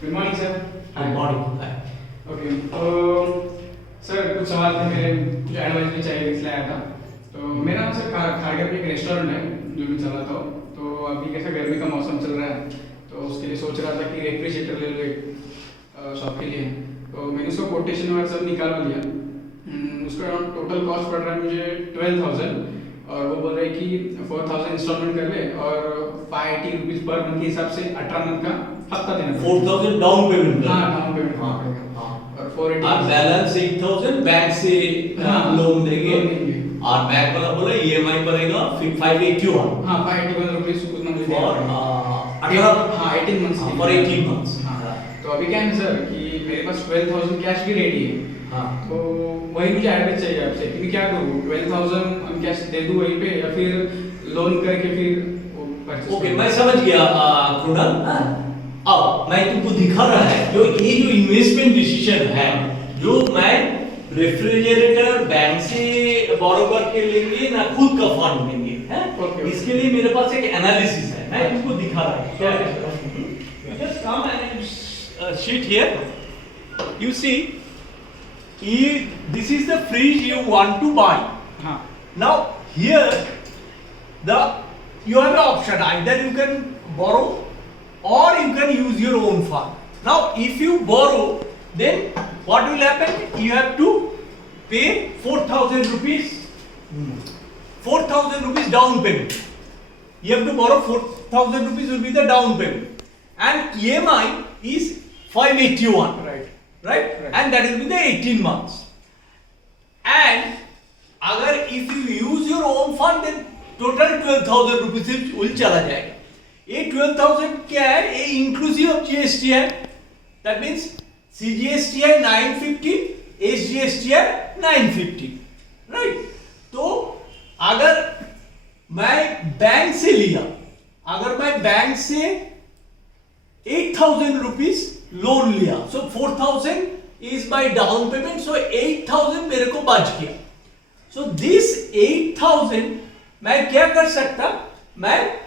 Good morning sir. Good morning. Okay, तो sir कुछ सवाल थे मेरे, कुछ एडवाइस भी चाहिए इसलिए आया था। तो मेरा सर खारघर में एक रेस्टोरेंट है जो मैं चलाता हूँ। तो अभी कैसा गर्मी का मौसम चल रहा है, तो उसके लिए सोच रहा था कि रेफ्रिजरेटर ले लो एक शॉप के लिए। तो मैंने उसका कोटेशन वगैरह सब निकाल लिया। उसका टोटल कॉस्ट पड़ रहा है मुझे 12,000, और वो बोल रहे हैं कि 4,000 इंस्टॉलमेंट कर ले और 580 रुपीज़ पर मंथ के हिसाब से 18 मंथ का हफ्ता देना। 4,000 डाउन पेमेंट। हाँ, डाउन पेमेंट हाँ, पड़ेगा। हाँ। और 480 और बैलेंस 8,000 बैंक से लोन देंगे। और बैंक वाला बोला ईएमआई पड़ेगा 581। हाँ, 581 रुपीज़ कुछ मंथली और हाँ 18 मंथ्स फॉर 18 मंथ्स। हाँ, तो अभी क्या है सर कि मेरे पास 12,000 कैश भी रेडी है। हाँ, तो वही मुझे एडवाइस चाहिए आपसे कि मैं क्या करूँ, 12,000 कैश दे दूँ वहीं पे या फिर लोन करके फिर वो परचेस। ओके, मैं समझ गया कृणल। अब मैं तुमको दिखा रहा है जो ये जो इन्वेस्टमेंट डिसीजन है, जो मैं रेफ्रिजरेटर बैंक से बोरो करके लेंगे ना खुद का फंड लेंगे, है? Okay. इसके लिए मेरे पास एक एनालिसिस है, मैं तुमको दिखा रहा हूँ। क्या है? Just come and sit here. You see, this is the fridge you want to buy. हाँ Now here you have an option, either you can borrow or you can use your own fund. Now if you borrow, then what will happen? You have to pay 4,000 rupees. 4,000 rupees down payment. You have to borrow 4,000 rupees will be the down payment, and EMI is 581. Right. Right? And that will be the 18 months. And अगर if you use your own fund, then total 12,000 rupees will चला जाएगा। ये 12,000 क्या है? ये inclusive of GST है। That means CGST है 950, SGST है 950, right? तो अगर मैं बैंक से लिया, अगर मैं बैंक से 8,000 rupees लोन लिया, so 4,000 is my down payment, so 8,000 मेरे को बच गया। So this 8,000 मैं क्या कर सकता? मैं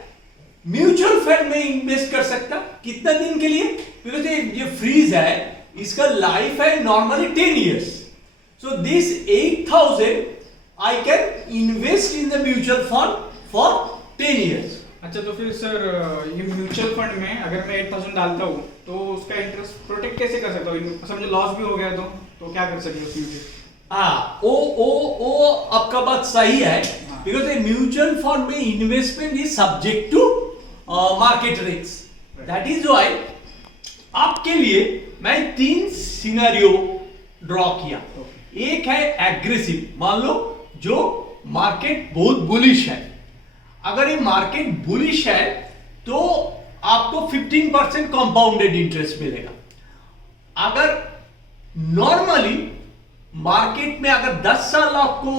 म्यूचुअल फंड में इन्वेस्ट कर सकता। कितना दिन के लिए? बिकॉज ये फ्रीज है, इसका लाइफ है normally 10 years. So this 8,000 I can invest in the mutual fund for 10 years. अच्छा, तो फिर सर ये म्यूचुअल फंड में अगर मैं 8,000 डालता हूँ तो उसका इंटरेस्ट प्रोटेक्ट कैसे कर सकता हूँ? समझो लॉस भी हो गया तो क्या कर सकते हो उसमें फिर? हाँ, ओ आपका बात सही है, बिकॉज ए म्यूचुअल फंड में investment is subject to market risk. That is why आपके लिए मैं 3 सिनेरियो ड्रॉ किया। एक है एग्रेसिव, मान लो जो मार्केट बहुत बुलिश है। अगर ये मार्केट बुलिश है तो आपको 15% कंपाउंडेड इंटरेस्ट मिलेगा। अगर नॉर्मली मार्केट में अगर 10 साल आपको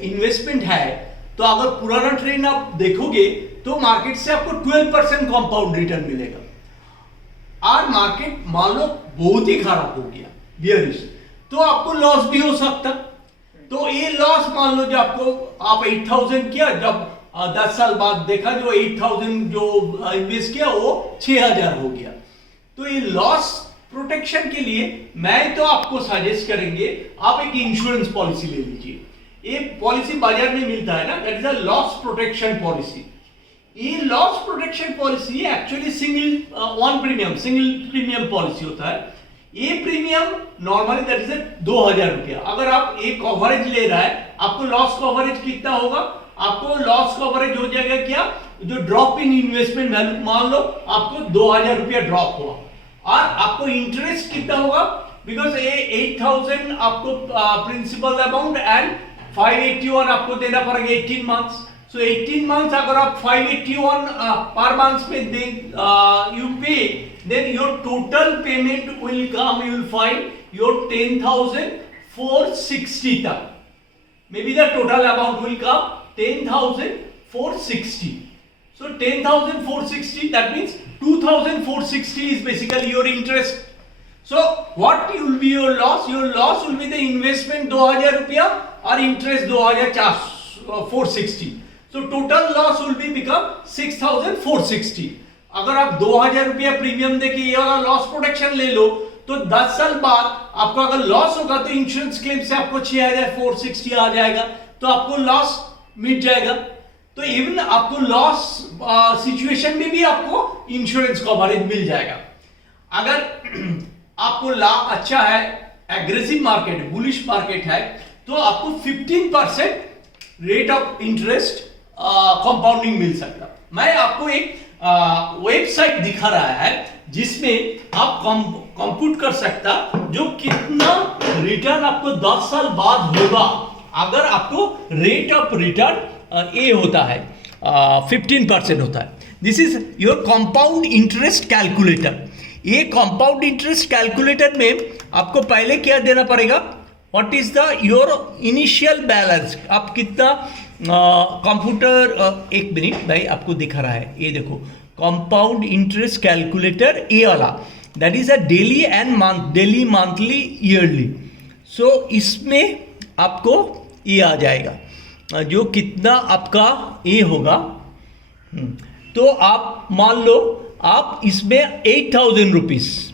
इन्वेस्टमेंट है, तो अगर पुराना ट्रेंड आप देखोगे तो मार्केट से आपको 12% कंपाउंड रिटर्न मिलेगा। और मार्केट मान लो बहुत ही खराब हो गया, बियरिश, तो आपको लॉस भी हो सकता। तो ये लॉस मान लो जो आपको आप 8,000 किया, जब 10 साल बाद देखा जो 8,000 जो इन्वेस्ट किया वो 6,000 हो गया। तो ये लॉस प्रोटेक्शन के लिए मैं तो आपको सजेस्ट करेंगे आप एक इंश्योरेंस पॉलिसी ले लीजिए। ये पॉलिसी बाजार में मिलता है ना, that is a loss protection policy. ये loss protection policy actually single premium policy होता है। ये प्रीमियम नॉर्मली दैट इज 2,000 रुपया। अगर आप एक कवरेज ले रहा है, आपको लॉस कवरेज कितना होगा? आपको लॉस कवरेज हो जाएगा क्या? जो ड्रॉप इन इन्वेस्टमेंट वैल्यू, मान लो आपको 2,000 रुपया ड्रॉप हुआ और आपको इंटरेस्ट कितना होगा? बिकॉज ये 8,000 आपको प्रिंसिपल अमाउंट एंड 581 आपको देना पड़ेगा 18 मंथ्स। सो 18 मंथ्स अगर आप 581 पर मंथ में यू पे, then your total payment will come, you will find your 10,460 तक। Maybe the total amount will come 10,460. So 10,460, that means 2,460 is basically your interest. So what will be your loss? Your loss will be the investment 2,000 रुपया और interest 2,460. So total loss will be become 6,460. अगर आप 2000 रुपया premium देके ये वाला loss protection ले लो तो 10 साल बाद आपको अगर लॉस होगा तो इंश्योरेंस क्लेम से आपको 6460 आ जाएगा, तो आपको लॉस मिट जाएगा। तो इवन आपको लॉस सिचुएशन में भी आपको इंश्योरेंस कवरेज मिल जाएगा। अगर आपको लाभ अच्छा है, एग्रेसिव मार्केट, बुलिश मार्केट है, तो आपको 15% रेट ऑफ इंटरेस्ट कंपाउंडिंग मिल सकता। मैं आपको एक वेबसाइट दिखा रहा है जिसमें आप कंप्यूट कर सकता जो कितना रिटर्न आपको 10 साल बाद होगा अगर आपको रेट ऑफ रिटर्न ए होता है 15% होता है। This is your compound interest calculator. ये कंपाउंड इंटरेस्ट कैलकुलेटर में आपको पहले क्या देना पड़ेगा, what is the your initial balance, आप कितना कंप्यूटर एक मिनट भाई आपको दिखा रहा है, ये देखो कंपाउंड इंटरेस्ट कैलकुलेटर ए वाला, that is a daily and month, daily monthly yearly. So इसमें आपको ये आ जाएगा जो कितना आपका ए होगा। तो आप मान लो आप इसमें 8000 रुपीज,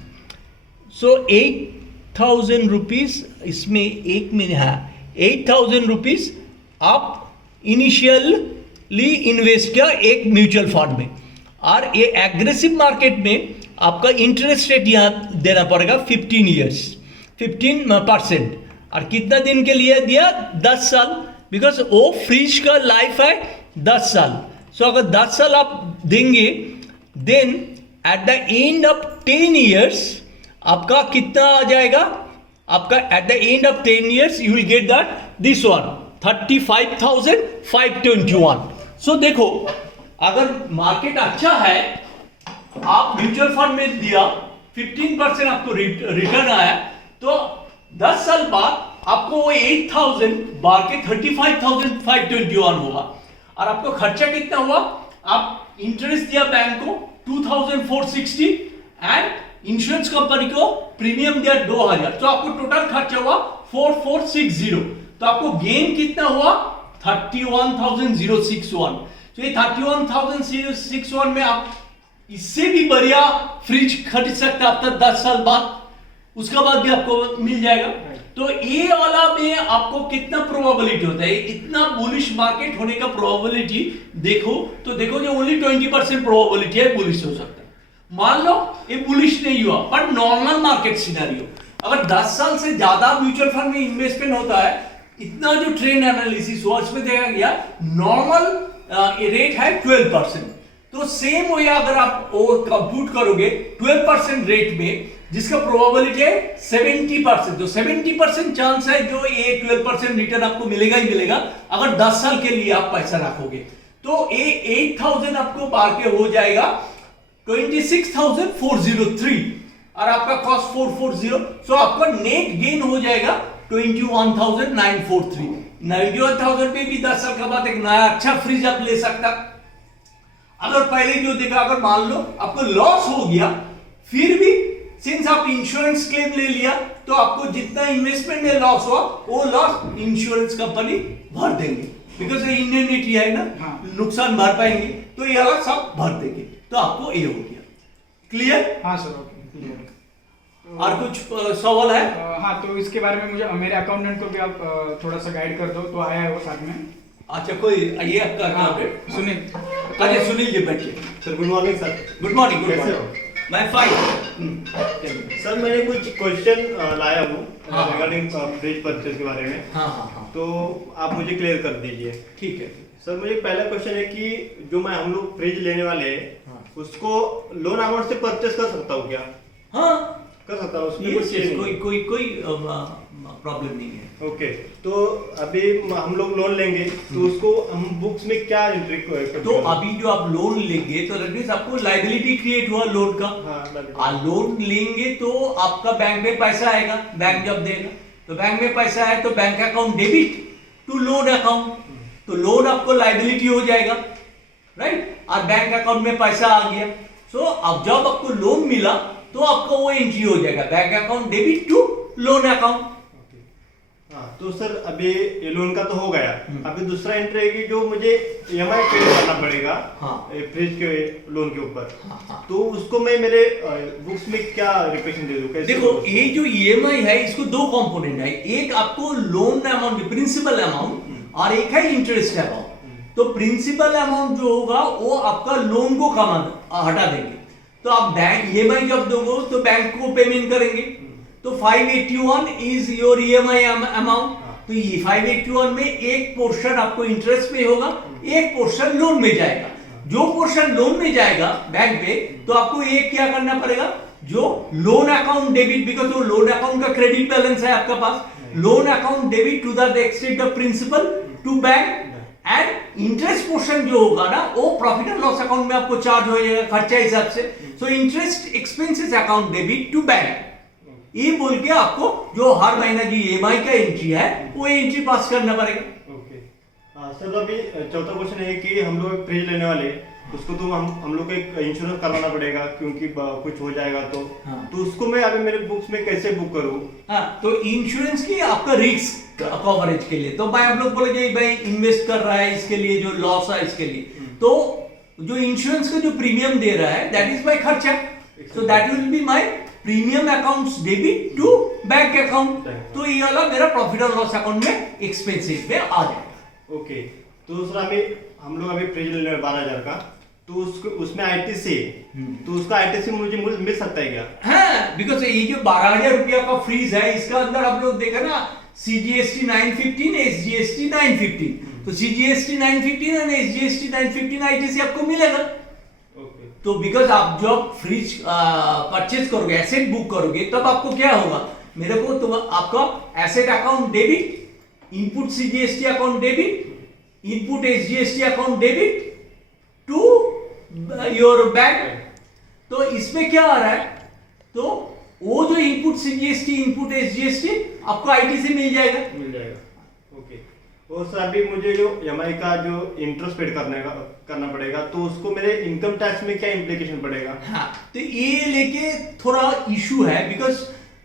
सो 8000 रुपीज इसमें एक में है 8000 रुपीज आप इनिशियली इन्वेस्ट किया एक म्यूचुअल फंड में, और ये एग्रेसिव मार्केट में आपका इंटरेस्ट रेट यहाँ देना पड़ेगा 15 ईयर्स 15%, और कितना दिन के लिए दिया 10 साल, बिकॉज वो फ्रिज का लाइफ है 10 साल। सो अगर 10 साल आप देंगे then at the end of 10 years आपका कितना आ जाएगा, आपका at the end of 10 years you will get that this one 35,521। So देखो अगर मार्केट अच्छा है, आप म्यूचुअल फंड में दिया 15% आपको रिटर्न आया, तो 10 साल बाद आपको वो 8000 बार के 35,521 होगा, और आपको खर्चा कितना हुआ, आप इंटरेस्ट दिया बैंक को 2460 एंड इंश्योरेंस कंपनी को प्रीमियम दिया 2000, तो आपको टोटल खर्चा हुआ 4460, तो आपको गेन कितना हुआ 31,061। तो ये 31,061 में आप इससे भी बढ़िया फ्रिज खरीद सकते हैं आपका 10 साल बाद, उसका बाद भी आपको मिल जाएगा। तो ये वाला में आपको कितना प्रोबेबिलिटी होता है, इतना बुलिश मार्केट होने का प्रोबेबिलिटी देखो, तो देखो जो ओनली 20% प्रोबेबिलिटी है बुलिश हो सकता है। मान लो ये बुलिश नहीं हुआ, पर नॉर्मल मार्केट सिनेरियो अगर 10 साल से ज्यादा म्यूचुअल फंड में इन्वेस्टमेंट होता है, इतना जो ट्रेंड एनालिसिस हुआ उसमें देखा गया नॉर्मल रेट है 12%, तो सेम वे अगर आप कंप्यूट करोगे 12% रेट में जिसका प्रोबेबिलिटी है 70%, तो 70% चांस है जो ये 12% रिटर्न आपको मिलेगा ही मिलेगा अगर 10 साल के लिए आप पैसा रखोगे। तो ये 8000 आपको बार के हो जाएगा 26,403 और आपका कॉस्ट 440, सो आपका नेट गेन हो जाएगा 21,943। 91,000 पे भी 10 साल का बाद एक नया अच्छा फ्रिज आप ले सकता। अगर पहले जो देखा, अगर मान लो आपको लॉस हो गया, फिर भी सिंस आप इंश्योरेंस क्लेम ले लिया, तो आपको जितना इन्वेस्टमेंट में लॉस हुआ वो लॉस इंश्योरेंस कंपनी भर देंगे, बिकॉज ये इंडेनिटी है ना, नुकसान भर पाएंगे, तो ये वाला सब भर देंगे, तो आपको ये हो गया। क्लियर? हाँ सर, ओके क्लियर। और कुछ सवाल है? हाँ, तो इसके बारे में मुझे मेरे अकाउंटेंट को भी आप थोड़ा सा गाइड कर दो, तो आया है वो साथ में। अच्छा, कोई ये आपका अकाउंटेंट सुनील। अरे सुनील जी बैठिए। Sir good morning sir. Good morning. कैसे हो? मैं फाइन। सर मैंने कुछ क्वेश्चन लाया हूँ हाँ। रिगार्डिंग फ्रिज परचेज के बारे में, हाँ। तो आप मुझे क्लियर कर दीजिए। ठीक है। सर मुझे पहला क्वेश्चन है कि जो हम लोग फ्रिज लेने वाले हैं, हाँ। उसको लोन अमाउंट से परचेज कर सकता हूँ क्या? हाँ, कर सकता हूँ, उसमें यस कुछ यस, नहीं? कोई प्रॉब्लम नहीं है। ओके, तो अभी हम लोग लोन लेंगे तो उसको हम बुक्स में क्या एंट्री तो अभी जो आप लोन लेंगे तो दैट मींस आपको लायबिलिटी क्रिएट हुआ लोन का। लोन लेंगे तो आपका बैंक में पैसा आएगा, बैंक जब देगा तो बैंक में पैसा है तो bank account debit to loan account, तो लोन आपको लायबिलिटी हो जाएगा, राइट, और बैंक अकाउंट में पैसा आ गया। सो अब जब आपको लोन मिला तो आपका वो एंट्री हो जाएगा, bank account debit to loan account. तो सर अभी ये लोन का तो हो गया, अभी दूसरा एंट्री है कि जो मुझे EMI पे करना पड़ेगा हाँ। फ्रिज के लोन के ऊपर, हाँ। तो उसको मैं मेरे बुक्स में क्या रिप्रेजेंट दे दूं, कैसे देखो करूं? ये जो EMI है इसको दो कंपोनेंट है, एक आपको लोन अमाउंट प्रिंसिपल अमाउंट और एक है इंटरेस्ट अमाउंट। तो प्रिंसिपल अमाउंट जो होगा वो आपका लोन को हटा देंगे, तो आप बैंक EMI जब दोगे तो बैंक को पेमेंट करेंगे। तो 581 इज योर EMI अमाउंट। तो ये 581 में एक पोर्शन आपको इंटरेस्ट पे होगा, एक पोर्शन लोन में जाएगा। जो पोर्शन लोन में जाएगा बैंक पे, तो आपको एक क्या करना पड़ेगा, जो लोन अकाउंट डेबिट, बिकॉज वो लोन अकाउंट का क्रेडिट बैलेंस है आपका पास, loan account debit to the extent of principal to bank, and interest portion जो होगा ना वो प्रॉफिट एंड लॉस अकाउंट में आपको चार्ज हो जाएगा खर्चा हिसाब से। So interest expenses account debit to bank, ये बोल के आपको जो हर महीना की EMI का एंट्री है वो एंट्री पास करना पड़ेगा। ओके सर, अभी चौथा क्वेश्चन है कि हम लोग फ्रिज लेने वाले, उसको तो हम लोग को एक इंश्योरेंस करवाना पड़ेगा क्योंकि कुछ हो जाएगा तो। हाँ। तो उसको मैं अभी मेरे बुक्स में कैसे बुक करूं? हाँ, तो इंश्योरेंस की आपका रिस्क कवरेज के लिए, तो भाई हम लोग बोले भाई इन्वेस्ट कर रहा है इसके लिए, जो लॉस है इसके लिए, तो जो इंश्योरेंस का जो प्रीमियम दे रहा है दैट इज माय खर्चा, so that will be my premium accounts debit to bank account. तो ये वाला मेरा प्रॉफिट और लॉस अकाउंट में एक्सपेंसेस में आ जाएगा। ओके, तो दूसरा हम लोग अभी फ्रिज ले रहे हैं 12,000 का, तो उसमें ITC, तो उसका ITC मुझे मिल सकता है क्या? हाँ, बिकॉज ये जो 12,000 रुपया का फ्रीज है इसका अंदर आप लोग देखा ना CGST 915, SGST 915, तो CGST 915 और SGST 915 ITC आपको मिलेगा। तो बिकॉज आप जब फ्रिज परचेज करोगे, एसेट बुक करोगे, तब आपको क्या होगा, मेरे को तो आपका asset account debit, input CGST account debit, input SGST account debit to your bank. तो इसमें क्या आ रहा है, तो वो जो इनपुट CGST, इनपुट SGST आपको ITC मिल जाएगा। ओके, और सर अभी मुझे जो EMI का जो इंटरेस्ट पेड करना पड़ेगा, तो उसको मेरे इनकम टैक्स में क्या इम्प्लीकेशन पड़ेगा? हाँ, तो ये लेके थोड़ा इशू है, बिकॉज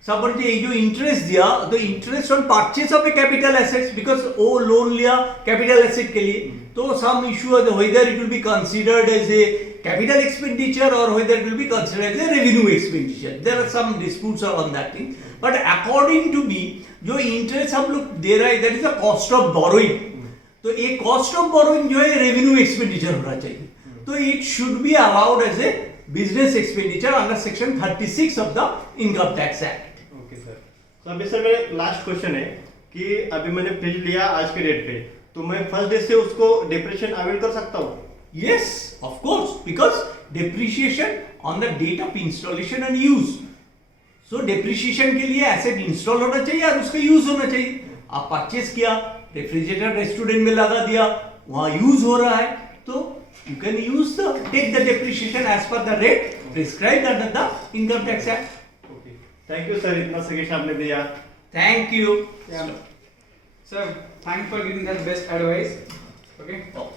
सब ये जो इंटरेस्ट दिया, तो interest on purchase of a capital assets, because वो लोन लिया कैपिटल एसेट के लिए, तो सम इशू है whether it will be considered as a capital expenditure और whether it will be considered as a revenue expenditure. There are some disputes on that thing, but according to me जो interest हम लोग दे रहा है that is a cost of borrowing. तो एक cost of borrowing जो है रेवेन्यू एक्सपेंडिचर होना चाहिए, तो it should be allowed as a business expenditure under section 36 of the income tax act. Okay sir, तो अभी सर मेरे लास्ट क्वेश्चन है कि अभी मैंने फ्रिज लिया आज के डेट पे, तो मैं फर्स्ट डे से उसको डिप्रेशन अवेल कर सकता हूँ? Yes, of course, because depreciation on the date of installation and use. So depreciation के लिए एसेट इंस्टॉल होना चाहिए और उसका यूज होना चाहिए। आप परचेस किया, रेफ्रिजरेटर रेस्टोरेंट में लगा दिया, वहां यूज हो रहा है, तो you can use the take the depreciation as per the rate prescribed under the income tax act. Okay, thank you sir, इतना सजेशन आपने दिया। Thank you. Sir, thanks for giving that best advice. Okay. Oh.